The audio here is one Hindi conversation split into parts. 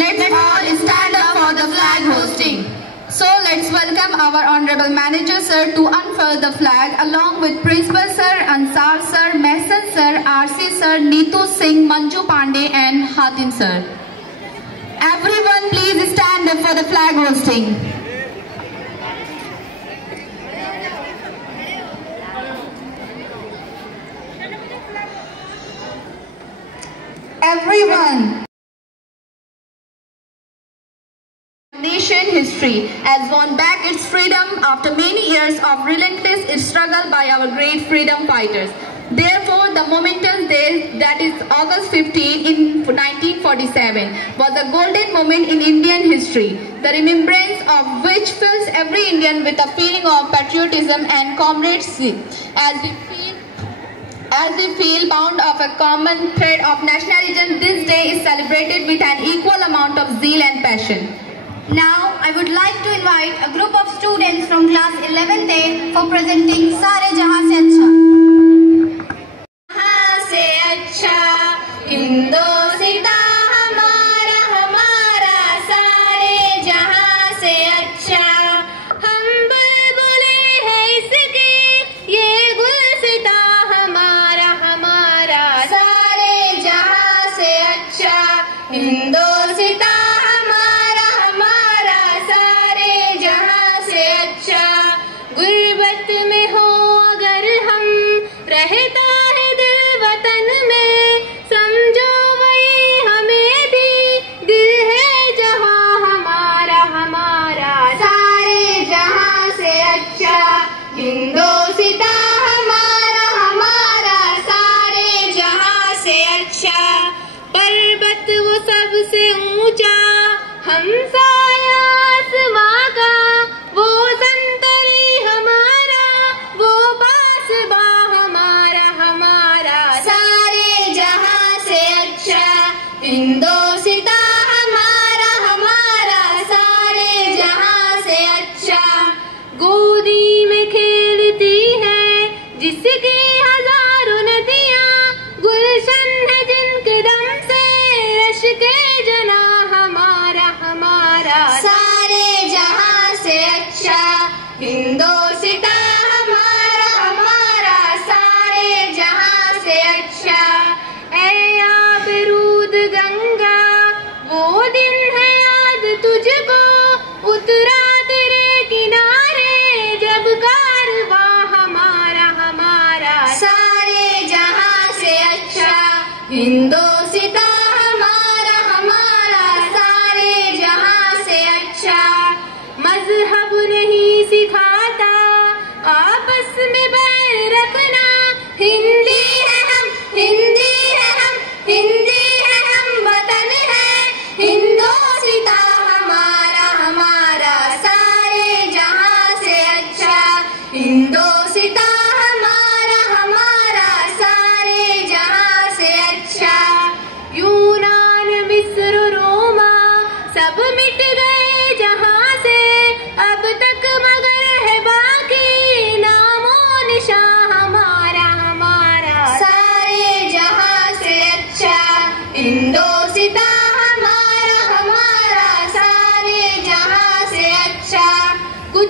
Let's all stand up for the flag hosting. So let's welcome our Honorable Manager Sir to unfurl the flag along with Principal Sir, Ansar Sir, Mason Sir, RC Sir, Neetu Singh, Manju Pandey and Hatim Sir. Everyone please stand up for the flag hosting. Everyone. Nation history has won back its freedom after many years of relentless struggle by our great freedom fighters. Therefore, the momentous day, that is August 15 in 1947, was a golden moment in Indian history, the remembrance of which fills every Indian with a feeling of patriotism and comradeship as we feel bound of a common thread of nationalism. This day is celebrated with an equal amount of zeal and passion. Now, I would like to invite a group of students from class 11th A for presenting Sare Jahan Se Acha. Jahan se acha, Hindostan हमारा हमारा सारे जहां से अच्छा हम बुलबुले हैं इसके ये गुलसिता हमारा हमारा सारे जहां से अच्छा हिंदोसिता गुर्बत में हो अगर हम रहता है दिल वतन में समझो वही हमें भी दिल है जहां हमारा हमारा सारे जहां से अच्छा हिंदोसिता हमारा हमारा सारे जहां से अच्छा पर्वत वो सबसे ऊंचा हम साया आसमां का वो संतरी हमारा वो बासबा हमारा हमारा सारे जहां से अच्छा हिंदोसिता हमारा हमारा सारे जहां से अच्छा गोदी में खेलती है जिसकी हजारों नदियां गुलशन है जिनके दम से रश के जना हमारा हमारा सारे जहां से अच्छा हिंदोसिता हमारा हमारा सारे जहां से अच्छा ऐ आबरूद गंगा वो दिन है याद तुझको उतरा तेरे किनारे जब कारवा हमारा हमारा सारे जहां से अच्छा हिंदोसिता हमारा हमारा सारे जहां से अच्छा मजहब नहीं सिखाता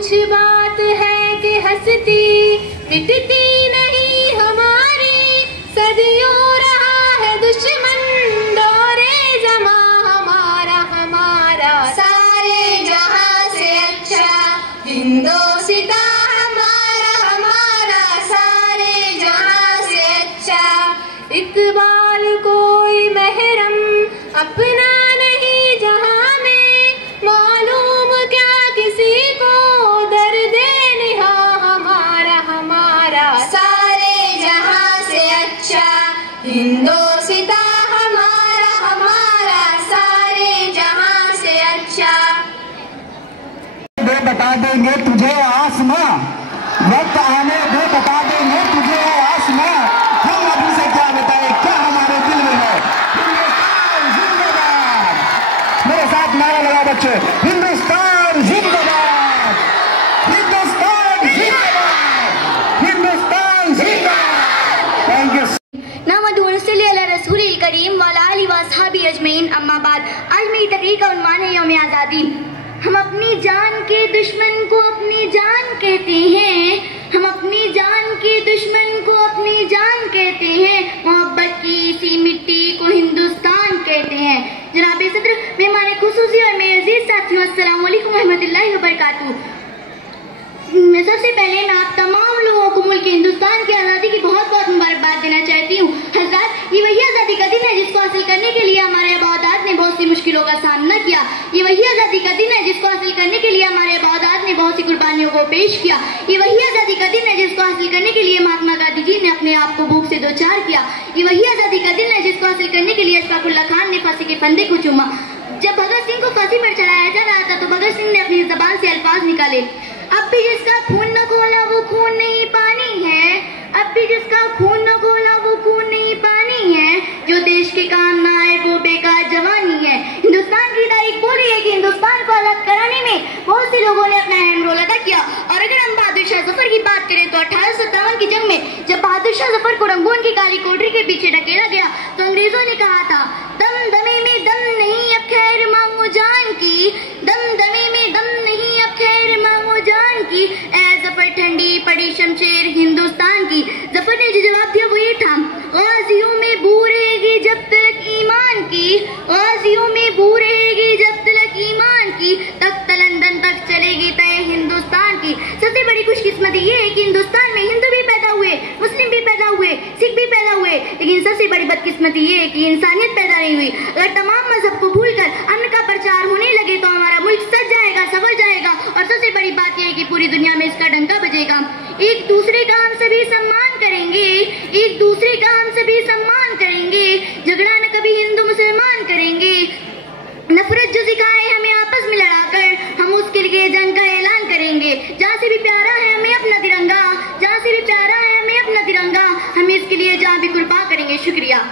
कुछ बात है कि हंसती मिटती नहीं हमारी, सदियों रहा है दुश्मन दौरे जमा हमारा हमारा। सारे जहां से अच्छा हिंदोस्तां हमारा हमारा, सारे जहां से अच्छा। इकबाल कोई महरम अपना नहीं जहां में, मालूम क्या किसी को दर्द निहा हमारा हमारा। सारे जहां से अच्छा हिंदोस्तां हमारा हमारा, सारे जहां से अच्छा। बता देंगे तुझे आसमां, वक्त आने दे बता देंगे तुझे आसमां। हम अभी से क्या बताएं क्या हमारे दिल में है। हिंदुस्तान जिंदाबाद, मेरे साथ नारा लगा बच्चे, हिंदुस्तान जिंदाबाद, हिंदुस्तान जिंदाबाद, हिंदुस्तान जिंदाबाद। Thank you. रसूल करीम वाला अली वसहाबी अजमईन, अम्मा बाद। आज मेरी तकरीर का उन्वान है यौम आज़ादी। हम अपनी जान के दुश्मन को अपनी जान कहते हैं, हम अपनी जान के दुश्मन को अपनी जान कहते हैं, मोहब्बत की इसी मिट्टी को हिंदुस्तान कहते हैं। जनाब सदर, मेहमान खुसूसी और मेरे अजीज साथियों, अस्सलाम वालेकुम रहमतुल्लाहि व बरकातुहू। सबसे पहले मैं आप तमाम लोगों को मुल्क हिंदुस्तान की आज़ादी की बहुत बहुत मुबारकबाद देना चाहती हूँ। हज़रात, ये वही आज़ादी का दिन है जिसको हासिल करने के लिए हमारे आबादात ने बहुत सी मुश्किलों का सामना किया। ये वही आज़ादी का दिन है जिसको हासिल करने के लिए हमारे आबादात ने बहुत सी कुर्बानियों को पेश किया। ये वही आज़ादी का दिन है जिसको हासिल करने के लिए महात्मा गांधी जी ने अपने आप को भूख से दो चार किया। ये वही आज़ादी का दिन है जिसको हासिल करने के लिए अशफाकुल्लाह खान ने फांसी के फंदे को चूमा। जब भगत सिंह को फांसी पर चढ़ाया जा रहा था तो भगत सिंह ने अपनी जबान से अल्फाज निकाले, अब भी जिसका खून न खोला वो खून नहीं पानी है, अब भी जिसका खून न खोला वो खून नहीं पानी है, जो देश के काम ना आए वो बेकार जवानी है। हिंदुस्तान की तारीख बोल रही है कि हिंदुस्तान को आजाद कराने में बहुत से लोगों ने अपना अहम रोल अदा किया। और अगर हम बहादुर शाह जफर की बात करें तो 1857 की जंग में जब बहादुर शाह जफर को रंगून की काली कोठरी के पीछे ढकेला गया तो अंग्रेजों ने कहा था, दम दमे में दम नहीं अब खैर मांगो जान की, दम दमे में दम नहीं अब खैर मांगो जान की, ऐ जफर ठंडी पड़ी शमशेर हिंदुस्तान की। जफर ने जो जवाब दिया वो ये था, गाजियों में बू रहेगी जब तक ईमान की, गाजियों में बू रहेगी जब तक ईमान की, तख्त लंदन तक चलेगी तय हिंदुस्तान की। सबसे बड़ी खुशकिस्मती ये है कि हिंदुस्तान में हिंदू भी पैदा हुए, मुस्लिम भी पैदा हुए, सिख भी पैदा हुए, लेकिन सबसे बड़ी बदकिस्मती ये है कि इंसानियत पैदा नहीं हुई। अगर तमाम मजहब को भूलकर अमन का प्रचार होने लगे तो हमारा मुल्क सज जाएगा, संवर जाएगा। और सबसे बड़ी बात यह है कि पूरी दुनिया में इसका डंका बजेगा। एक दूसरे का हम सभी सम्मान करेंगे, एक दूसरे का हम सभी सम्मान करेंगे, झगड़ा न कभी हिंदू मुसलमान करेंगे, नफरत जो सिखाए हमें आपस में लड़ाकर हम उसके लिए जंग का ऐलान करेंगे। जहाँ से भी प्यारा है हमें अपना तिरंगा, जहाँ से भी प्यारा है हमें अपना तिरंगा, हम इसके लिए जहाँ भी कुर्बान करेंगे। शुक्रिया।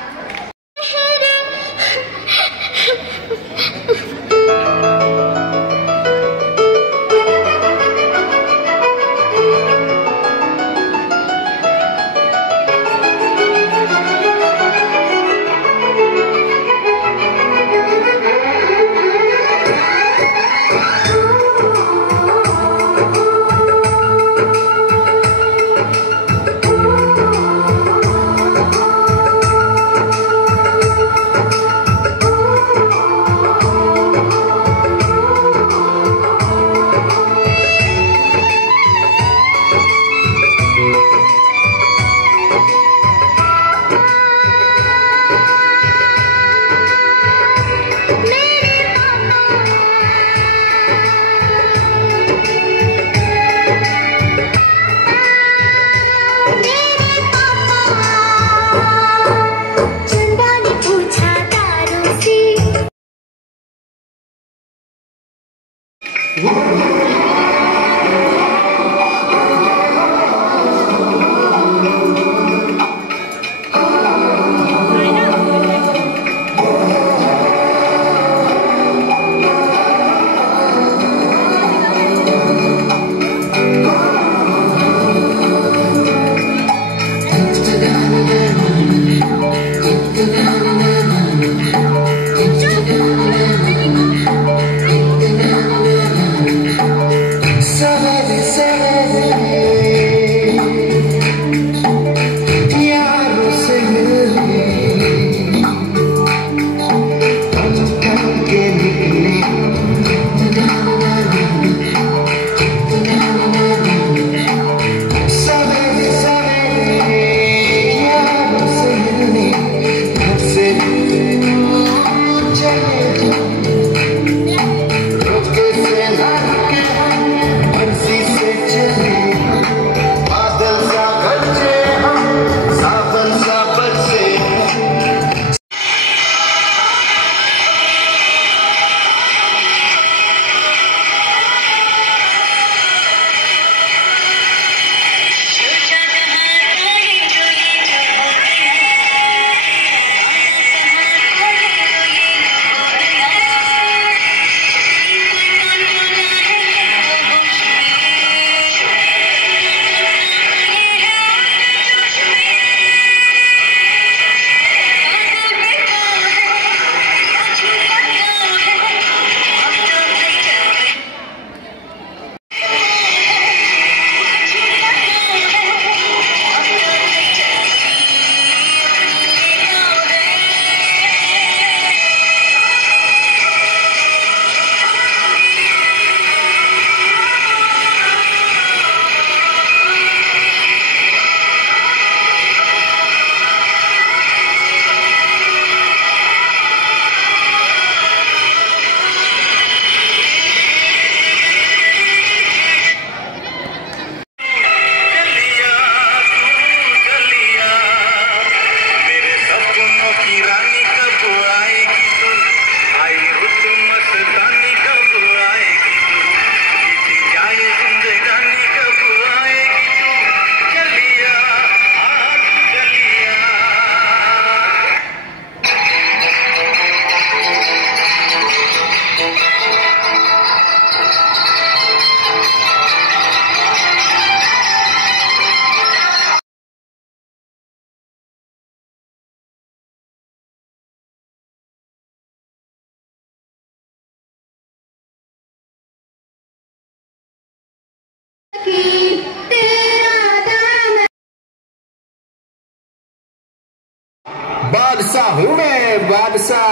बादशाह हूँ मैं, बादशाह।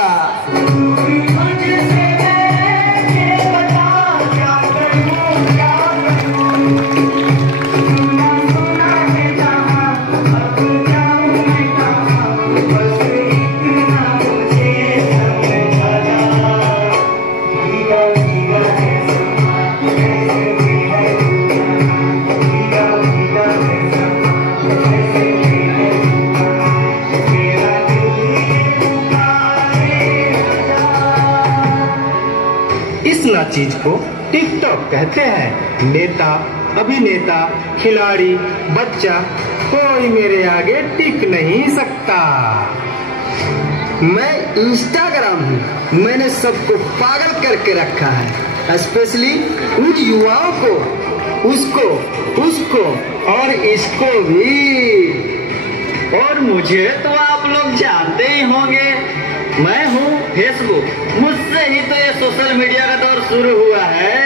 चीज को टिकटॉक कहते हैं। नेता, अभिनेता, खिलाड़ी, बच्चा, कोई मेरे आगे टिक नहीं सकता। मैं इंस्टाग्राम हूँ, मैंने सबको पागल करके रखा है, स्पेशली उन युवाओं को, उसको और इसको भी। और मुझे तो आप लोग जानते ही होंगे, मैं हूँ फेसबुक, मुझसे ही तो ये सोशल मीडिया का दौर शुरू हुआ है।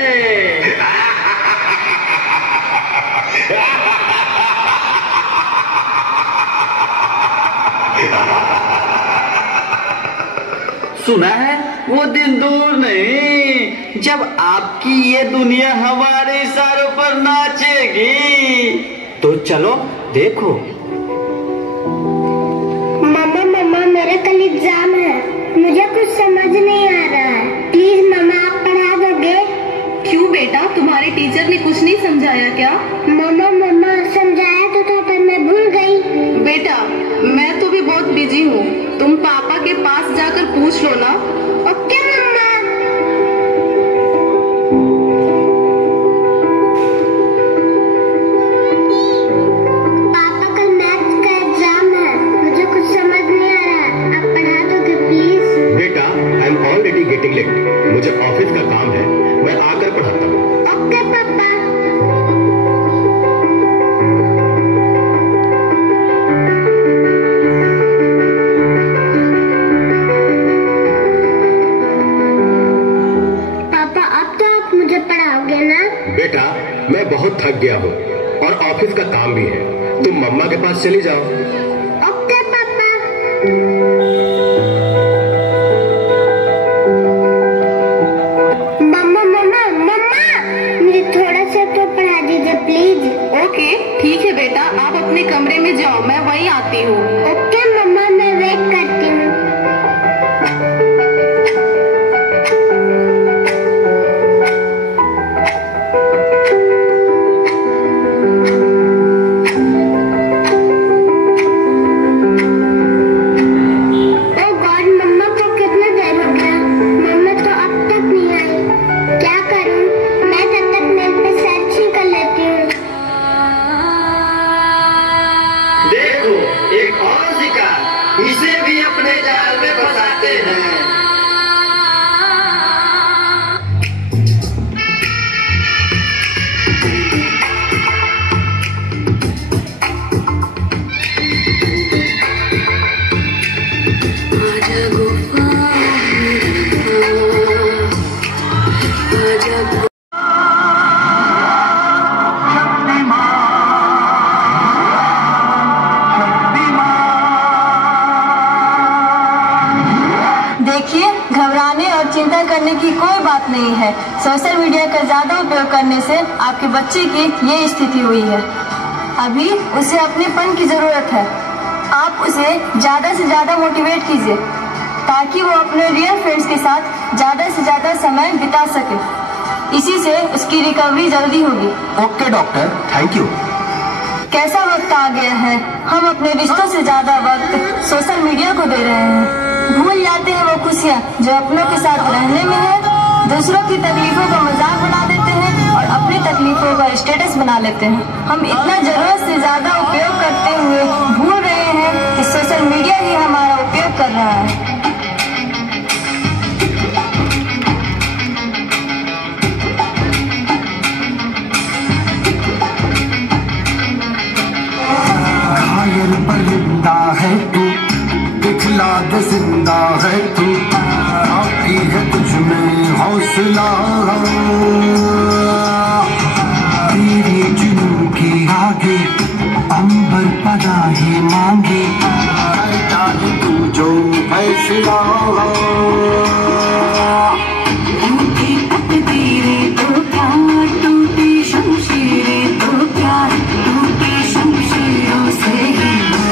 सुना है वो दिन दूर नहीं जब आपकी ये दुनिया हमारे इशारों पर नाचेगी। तो चलो देखो। मम्मा मेरा कल एग्जाम है, मुझे कुछ समझ नहीं आ रहा है, प्लीज मम्मा आप पढ़ा दोगे? क्यों बेटा, तुम्हारे टीचर ने कुछ नहीं समझाया क्या? मम्मा समझाया तो था पर मैं भूल गई। बेटा मैं तो भी बहुत बिजी हूँ, तुम पापा के पास जाकर पूछ लो ना। ओके मम्मा। पापा कल मैथ्स का एग्जाम है, मुझे कुछ समझ नहीं आ रहा, आप पढ़ा दोगे प्लीज? बेटा I am already getting late, मुझे ऑफिस का काम है, मैं आकर पढ़ाता हूँ। ओके पापा। बेटा मैं बहुत थक गया हूँ और ऑफिस का काम भी है, तुम मम्मा के पास चली जाओ। ओके पापा। मम्मा मुझे थोड़ा सा तो पढ़ा दीजिए प्लीज। ओके ठीक है बेटा, आप अपने कमरे में जाओ, मैं वहीं आती हूँ। ओके मम्मा, मैं वेट करती हूँ। इसे भी अपने जाल में फंसाते हैं। देखिए, घबराने और चिंता करने की कोई बात नहीं है। सोशल मीडिया का ज़्यादा उपयोग करने से आपके बच्चे की ये स्थिति हुई है। अभी उसे अपनेपन की ज़रूरत है। आप उसे ज़्यादा से ज़्यादा मोटिवेट कीजिए ताकि वो अपने रियल फ्रेंड्स के साथ ज़्यादा से ज़्यादा समय बिता सके। इसी से उसकी रिकवरी जल्दी होगी। Okay doctor, thank you. कैसा वक्त आ गया है, हम अपने रिश्तों से ज़्यादा वक्त सोशल मीडिया को दे रहे हैं। भूल जाते हैं वो खुशियाँ जो अपनों के साथ रहने में है। दूसरों की तकलीफों का मजाक बना देते हैं और अपनी तकलीफों का स्टेटस बना लेते हैं। हम इतना जरूरत से ज्यादा उपयोग करते हुए भूल रहे हैं कि सोशल मीडिया ही हमारा उपयोग कर रहा है। घायल परिंदा है तू, दिखला दे जिंदा है तू, आती है तुझ में हौसला, तेरी जुनून के आगे अंबर पनाही मांगे। चाहे तू जो फैसला हो। टूटी तकदीरें तो क्या, टूटी शमशीरें तो क्या, टूटी शमशीरों से ही हो।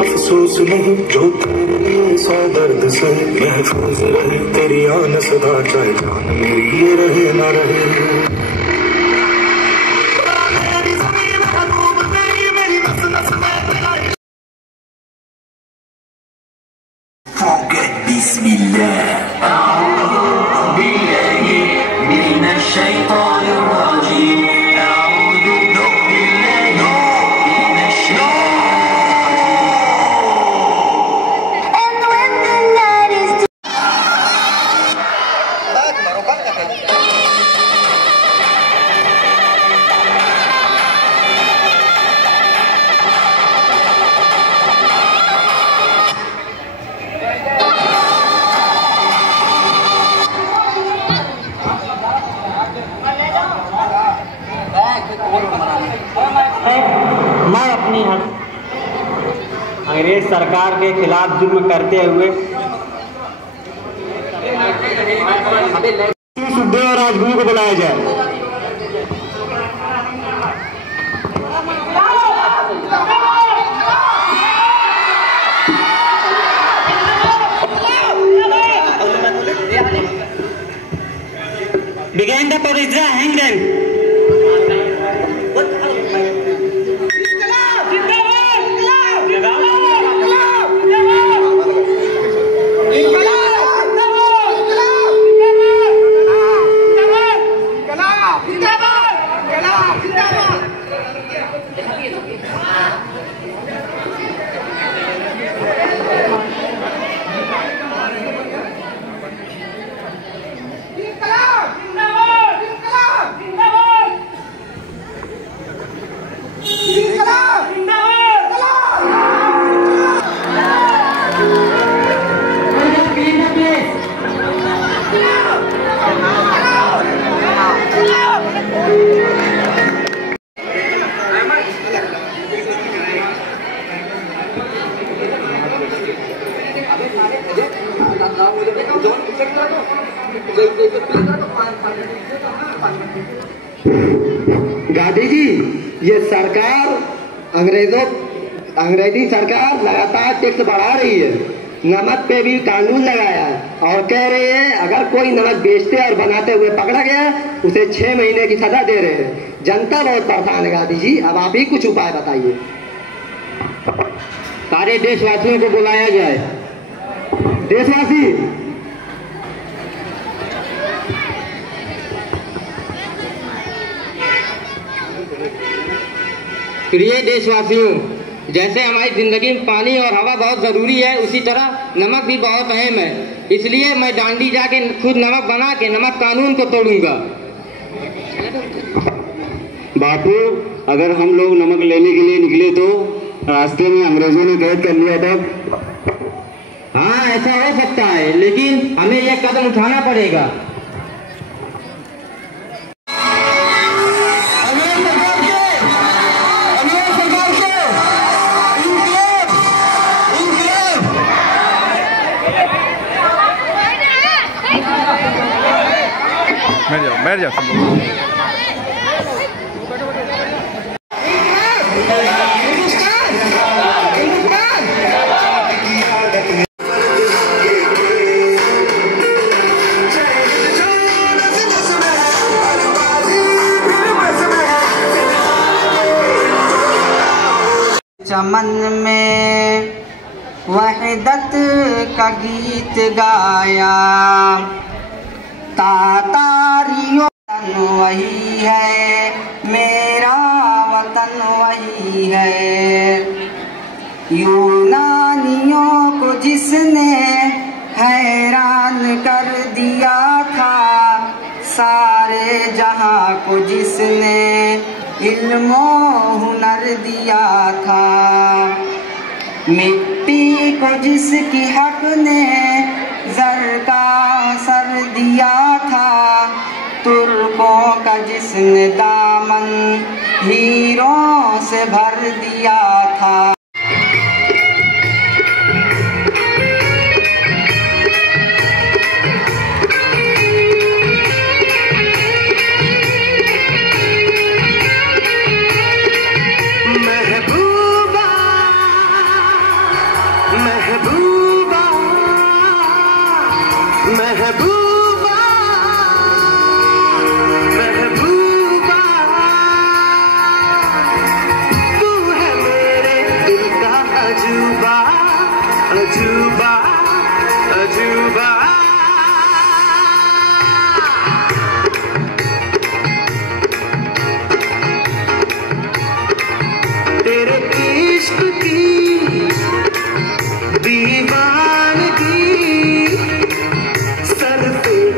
अफसोस नहीं जो तेरे सौ दर्द से महफूज रहे, तेरी आन सदा चाहे जान मेरी ये रहे न रहे। Forget Bismillah. मैं अपनी अंग्रेज सरकार के खिलाफ जुर्म करते हुए सुखदेव और राजगुरु को बुलाया जाए। Begin the Parisa, hang them. Gandhi ji, ये सरकार अंग्रेजी सरकार लगातार टैक्स बढ़ा रही है। नमक पे भी कानून लगाया है और कह रहे हैं अगर कोई नमक बेचते और बनाते हुए पकड़ा गया उसे 6 महीने की सजा दे रहे हैं। जनता बहुत परेशान है गांधी जी, अब आप ही कुछ उपाय बताइए। सारे देशवासियों को बुलाया जाए। देशवासी, प्रिय देशवासियों, जैसे हमारी जिंदगी में पानी और हवा बहुत जरूरी है, उसी तरह नमक भी बहुत अहम है। इसलिए मैं दांडी जाके खुद नमक बना के नमक कानून को तोड़ूंगा। बापू, अगर हम लोग नमक लेने के लिए निकले तो रास्ते में अंग्रेजों ने कैद कर लिया तब? हाँ, ऐसा हो सकता है, लेकिन हमें यह कदम उठाना पड़ेगा। अंग्रेज सरकार के बैठ जाओ सब लोग। चमन में वहदत का गीत गाया, तातारियों वही है, मेरा वतन वही है। यूनानियों को जिसने हैरान कर दिया था, सारे जहां को जिसने इल्मो हुनर दिया था। मिट्टी को जिसकी हक ने ज़र का सर दिया था, तुर्कों का जिसने दामन हीरों से भर दिया था। महबूबा महबूबा तू है मेरे दिल का अजूबा अजूबा अजूबा। तेरे इश्क की दीवानगी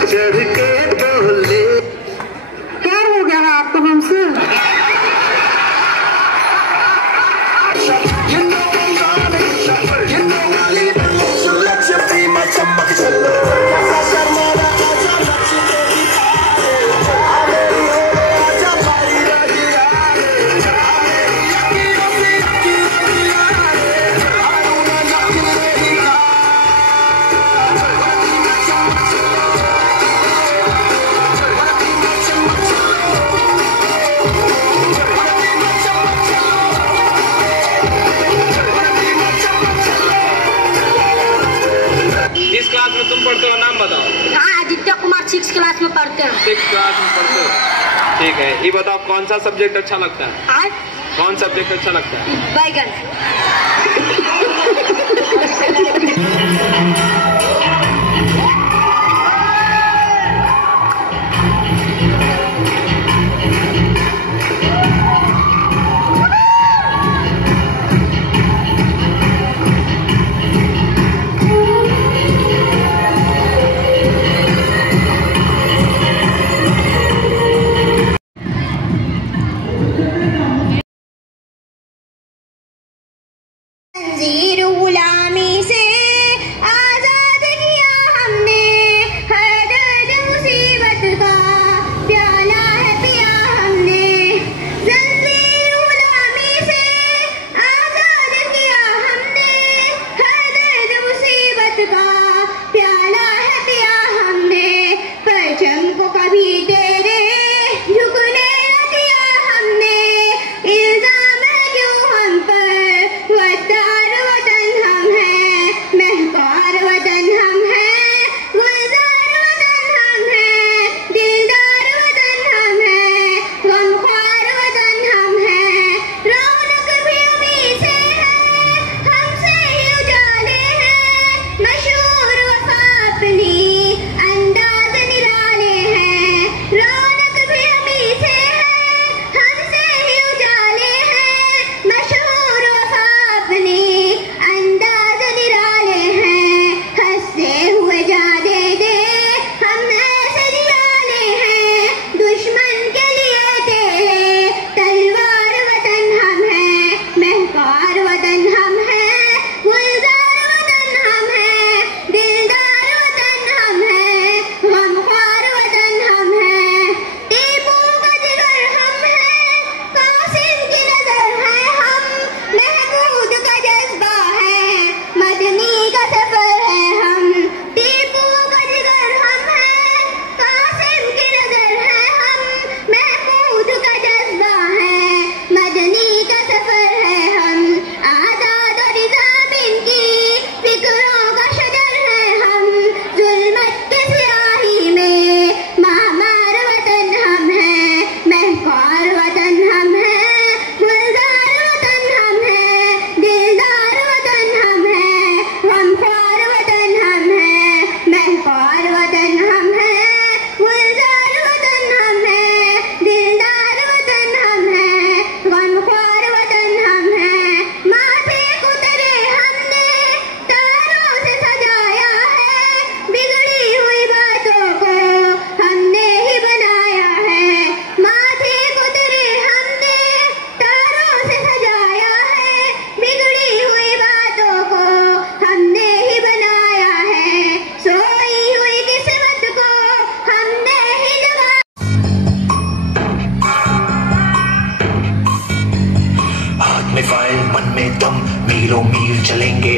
चढ़ के डोले। प्यार हो गया है आपको हमसे? तुम पढ़ते हो, नाम बताओ। हाँ, आदित्य कुमार 6 क्लास में पढ़ते हैं। 6 क्लास में पढ़ते हो, ठीक है। ये बताओ कौन सा सब्जेक्ट अच्छा लगता है? कौन सब्जेक्ट अच्छा लगता है? बैगन।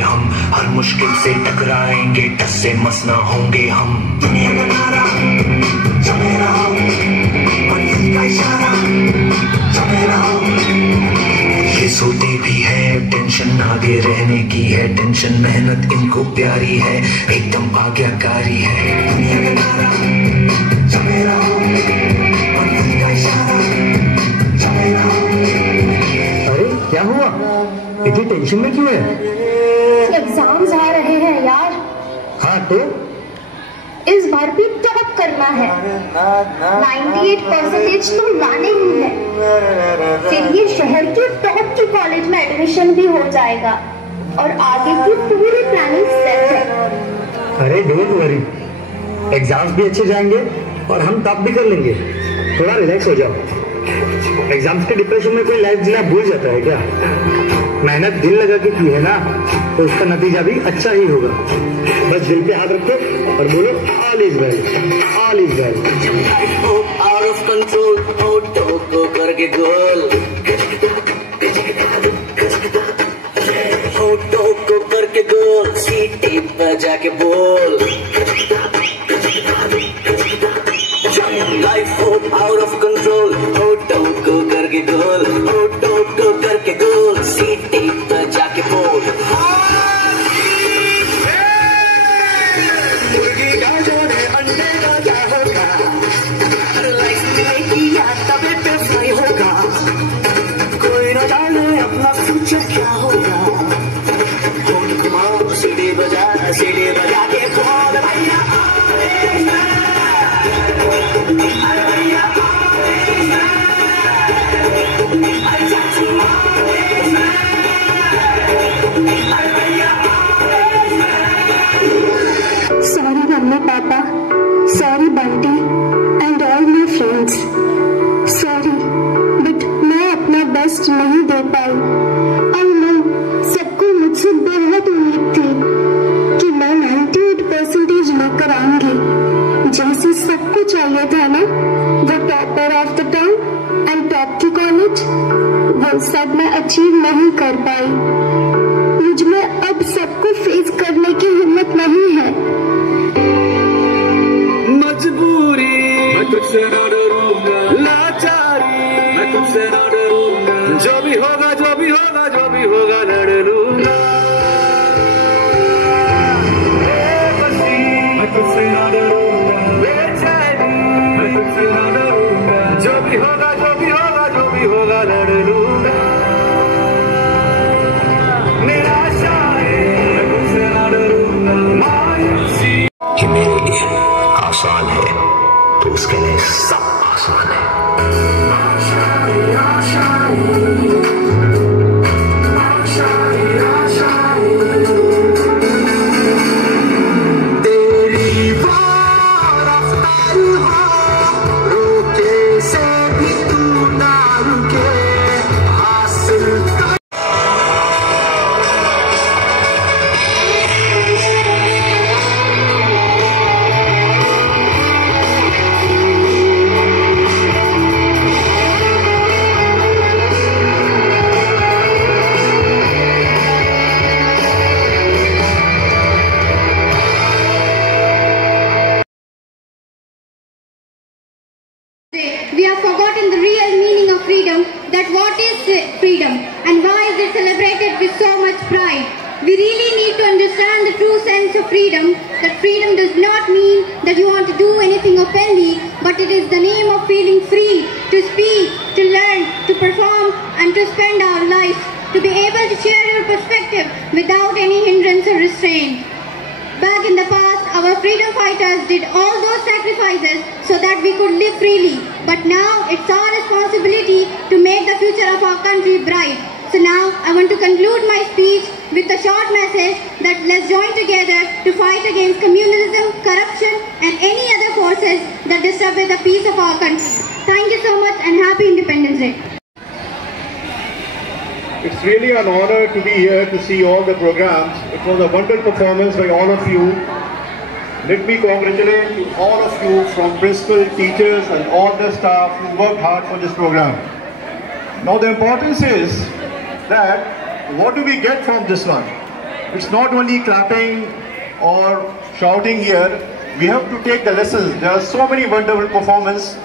हम, हर मुश्किल से टकराएंगे, टस से मस ना होंगे हम। दुनिया का नारा जमे रहो, मंजिल का इशारा जमे रहो। ये सोते भी है, टेंशन आगे रहने की है, टेंशन मेहनत इनको प्यारी है, एकदम आज्ञाकारी है। दुनिया का नारा जमे रहो, मंजिल का इशारा जमे रहो। अरे क्या हुआ, इतनी टेंशन में क्यों है? एग्जाम्स आ रहे हैं यार। हाँ तो इस बार भी टॉप करना है। 98% तो लाने ही है, फिर ये शहर के टॉप के कॉलेज में एडमिशन भी हो जाएगा और आगे की पूरी प्लानिंग सेट है। अरे डोंट वरी, एग्जाम्स भी अच्छे जाएंगे और हम टॉप भी कर लेंगे। थोड़ा रिलैक्स हो जाओ। एग्जाम्स के डिप्रेशन में कोई लाइफ जीना भूल जाता है क्या? मेहनत दिल लगा के की है ना, तो उसका नतीजा भी अच्छा ही होगा। बस दिल पे हाथ रखो और बोलो all is well, all is well. Out of control होठों को करके गोल, होठों को करके गोल, सीटी बजा के बोल। लाइफ हो आउट ऑफ कंट्रोल, होठों को करके गोल, होठों को करके गोल, सीटी बजा के बोल। मुर्गी का जोड़े अंडे का क्या होगा, लाइफ में किया तबे पे फ्राई होगा। कोई न जाने अपना फ्यूचर क्या होगा। होठ घुमाओ, सीटी बजा के खोल भैया। Sorry mummy papa, sorry Bunty and all my friends, sorry but मैं अपना बेस्ट नहीं दे पाई। I know सबको मुझसे बहुत उम्मीद थी कि मैं 98% लेकर आऊंगी, जैसे सबको चाहिए था ना, वो topper of the town and top की कॉलेज। वो सब मैं अचीव नहीं कर पाई। मुझ में अब सबको फेस करने की हिम्मत नहीं है। मजबूरी मैं तुझसे ना डरूंगा, लाचारी मैं तुझसे ना डरूंगा, जो भी होगा जो भी होगा जो भी होगा लड़ लूंगा। मैं तुझसे ना डरूंगा, बेचैनी मैं तुझसे ना डरूंगा, जो भी होगा जो भी होगा जो भी होगा लड़ लूंगा। निराशा मैं तुझसे ना डरूंगा, मायूसी ये मेरे लिए आसान है तो उसके लिए सब आसान है। तेरी वो रफ्तार हो, रोके से भी तू ना रुके, हासिल कर। We have forgotten the real meaning of freedom, that what is freedom and why is it celebrated with so much pride. We really need to understand the true sense of freedom, that freedom does not mean that you want to do anything openly, but it is the name of feeling free to speak, to learn, to perform and to spend our lives, to be able to share your perspective without any hindrance or restraint. Back in the past, our freedom fighters did all those sacrifices so that we could live freely. But now, it's our responsibility to make the future of our country bright. So now, I want to conclude my speech with a short message that let's join together to fight against communalism, corruption and any other forces that disturb the peace of our country. Thank you so much and Happy Independence Day. It's really an honor to be here to see all the programs. It was a wonderful performance by all of you. Let me congratulate all of you from principal, teachers and all the staff who worked hard for this program. Now the importance is that what do we get from this one? it's not only clapping or shouting here. We have to take the lessons. There are so many wonderful performances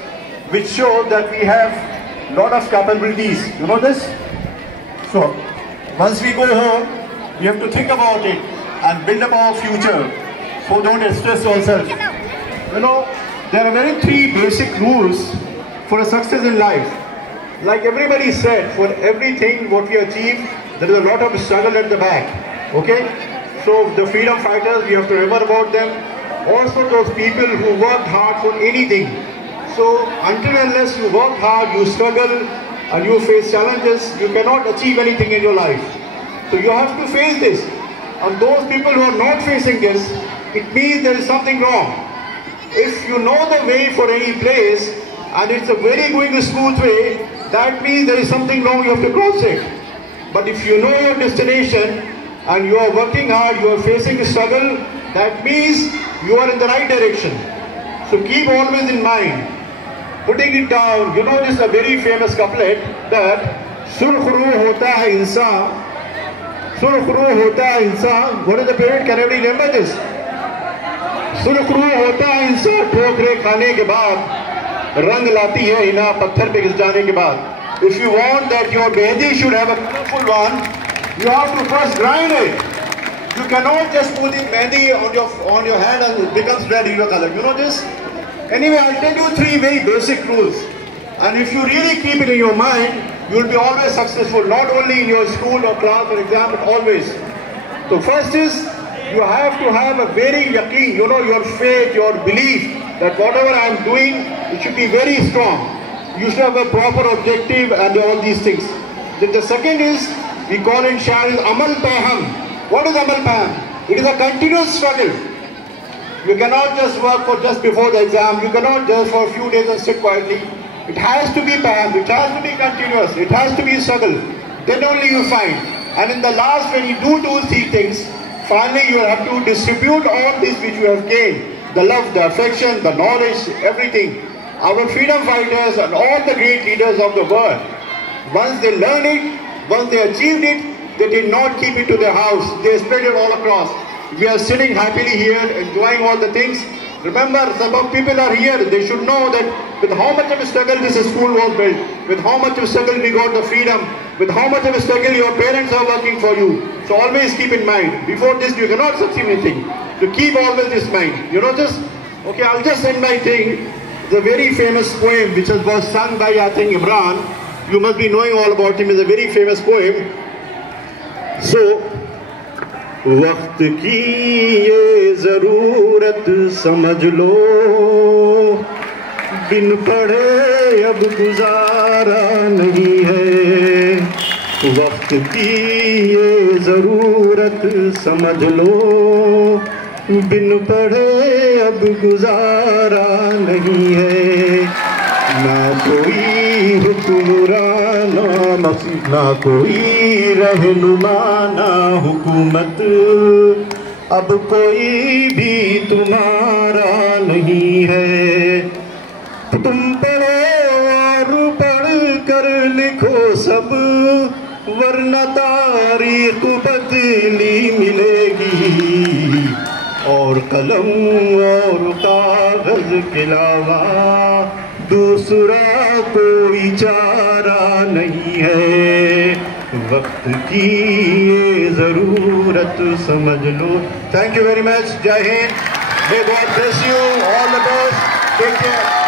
which show that we have a lot of capabilities. You know this? So, once we go home, we have to think about it and build up our future. So don't stress yourself. You know, there are very three basic rules for a success in life. Like everybody said, for everything what we achieve, there is a lot of struggle at the back. Okay? So the freedom fighters, we have to remember about them. Also those people who worked hard for anything. So until and unless you work hard, you struggle and you face challenges, you cannot achieve anything in your life. So you have to face this. And those people who are not facing this, it means there is something wrong. If you know the way for any place and it's a very going smooth way, that means there is something wrong, you have to cross it. But if you know your destination and you are working hard, you are facing a struggle, that means you are in the right direction. So keep always in mind, putting it down. You know, this is a very famous couplet that Surkhru hota hai insan, Surkhru hota hai insan. What is the period? Can everybody remember this? Surkhru hota hai insan, ठोकरे खाने के बाद रंग लाती है हिना पत्थर पे घिस जाने के बाद. If you want that your mehndi should have a colorful one, you have to first grind it. You cannot just put the mehndi on your hand and it becomes red in your color. You know this? Anyway, I'll tell you three very basic rules. And if you really keep it in your mind, you will be always successful. Not only in your school or class or exam, but always. So first is, you have to have a very yaqeen, you know, your faith, your belief that whatever I am doing, it should be very strong. You should have a proper objective and all these things. Then the second is, we call in Shah is Amal Paham. What is Amal Paham? It is a continuous struggle. You cannot just work for just before the exam. You cannot just for a few days and sit quietly. It has to be Paham. It has to be continuous. It has to be struggle. Then only you find. And in the last, when you do three things, finally you have to distribute all this which you have gained. The love, the affection, the knowledge, everything. Our freedom fighters and all the great leaders of the world, once they learn it, once they achieved it, they did not keep it to their house. They spread it all across. We are sitting happily here, enjoying all the things. Remember, some people are here. They should know that with how much of a struggle this school was built, with how much of a struggle we got the freedom, with how much of a struggle your parents are working for you. So always keep in mind, before this you cannot succeed anything. So keep always this mind. You know this? Okay, I'll just end my thing. The very famous poem which was sung by, I think, Imran. You must be knowing all about him. It's a very famous poem. So, वक्त की ये ज़रूरत समझ लो, बिन पढ़े अब गुजारा नहीं है. वक्त की ये ज़रूरत समझ लो, बिन पढ़े अब गुजारा नहीं है. ना कोई हुक्मरान ना कोई रहनुमा ना हुकूमत, अब कोई भी तुम्हारा नहीं है. तुम पढ़ो और पढ़ कर लिखो सब, वरना तारीख बदली मिलेगी. और कलम और कागज के अलावा दूसरा कोई चारा नहीं है. वक्त की ये ज़रूरत समझ लो. Thank you very much. जय हिंद. May God bless you. All the best. Take care.